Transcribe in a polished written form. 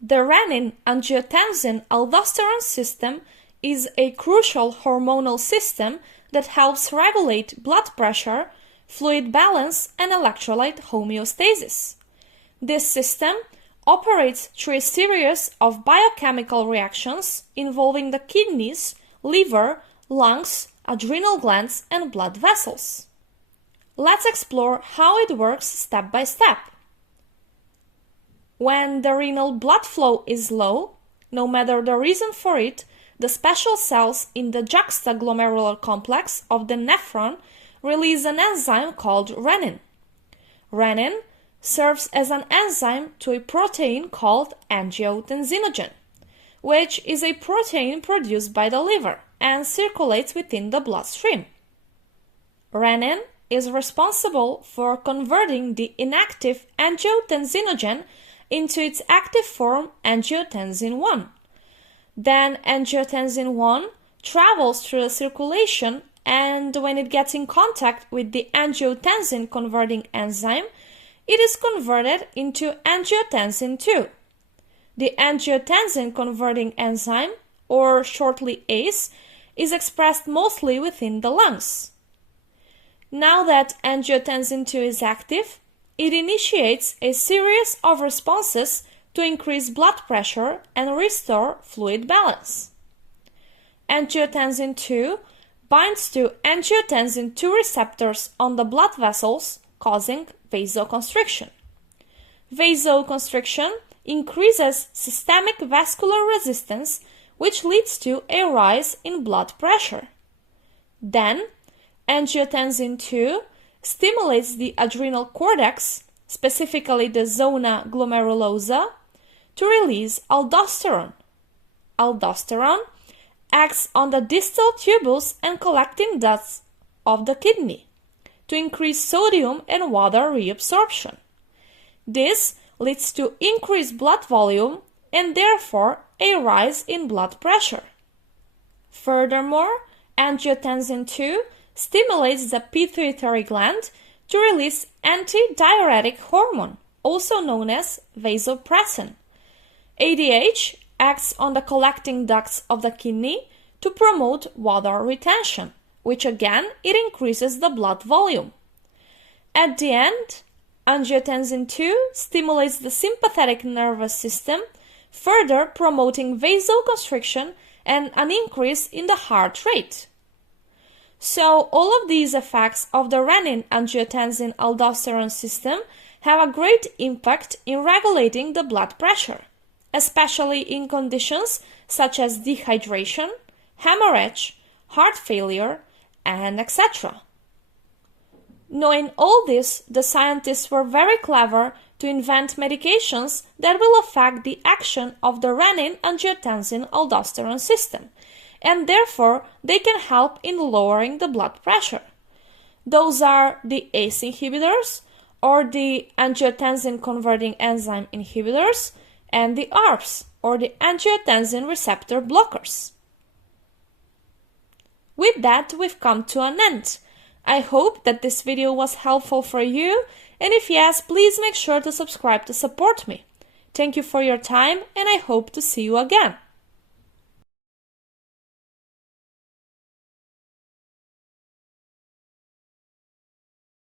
The renin-angiotensin-aldosterone system is a crucial hormonal system that helps regulate blood pressure, fluid balance, and electrolyte homeostasis. This system operates through a series of biochemical reactions involving the kidneys, liver, lungs, adrenal glands, and blood vessels. Let's explore how it works step by step. When the renal blood flow is low, no matter the reason for it, the special cells in the juxtaglomerular complex of the nephron release an enzyme called renin. Renin serves as an enzyme to a protein called angiotensinogen, which is a protein produced by the liver and circulates within the bloodstream. Renin is responsible for converting the inactive angiotensinogen into its active form angiotensin 1. Then angiotensin 1 travels through the circulation, and when it gets in contact with the angiotensin converting enzyme, it is converted into angiotensin 2. The angiotensin converting enzyme, or shortly ACE, is expressed mostly within the lungs. Now that angiotensin 2 is active, it initiates a series of responses to increase blood pressure and restore fluid balance. Angiotensin 2 binds to angiotensin 2 receptors on the blood vessels, causing vasoconstriction. Vasoconstriction increases systemic vascular resistance, which leads to a rise in blood pressure. Then, angiotensin 2 stimulates the adrenal cortex, specifically the zona glomerulosa, to release aldosterone. Aldosterone acts on the distal tubules and collecting ducts of the kidney to increase sodium and water reabsorption. This leads to increased blood volume and therefore a rise in blood pressure. Furthermore, angiotensin 2 stimulates the pituitary gland to release antidiuretic hormone, also known as vasopressin. ADH acts on the collecting ducts of the kidney to promote water retention, which again it increases the blood volume. At the end, angiotensin 2 stimulates the sympathetic nervous system, further promoting vasoconstriction and an increase in the heart rate. So all of these effects of the renin-angiotensin-aldosterone system have a great impact in regulating the blood pressure, especially in conditions such as dehydration, hemorrhage, heart failure, and etc. Knowing all this, the scientists were very clever to invent medications that will affect the action of the renin-angiotensin-aldosterone system, and therefore they can help in lowering the blood pressure. Those are the ACE inhibitors, or the angiotensin converting enzyme inhibitors, and the ARBs, or the angiotensin receptor blockers. With that, we've come to an end. I hope that this video was helpful for you, and if yes, please make sure to subscribe to support me. Thank you for your time, and I hope to see you again.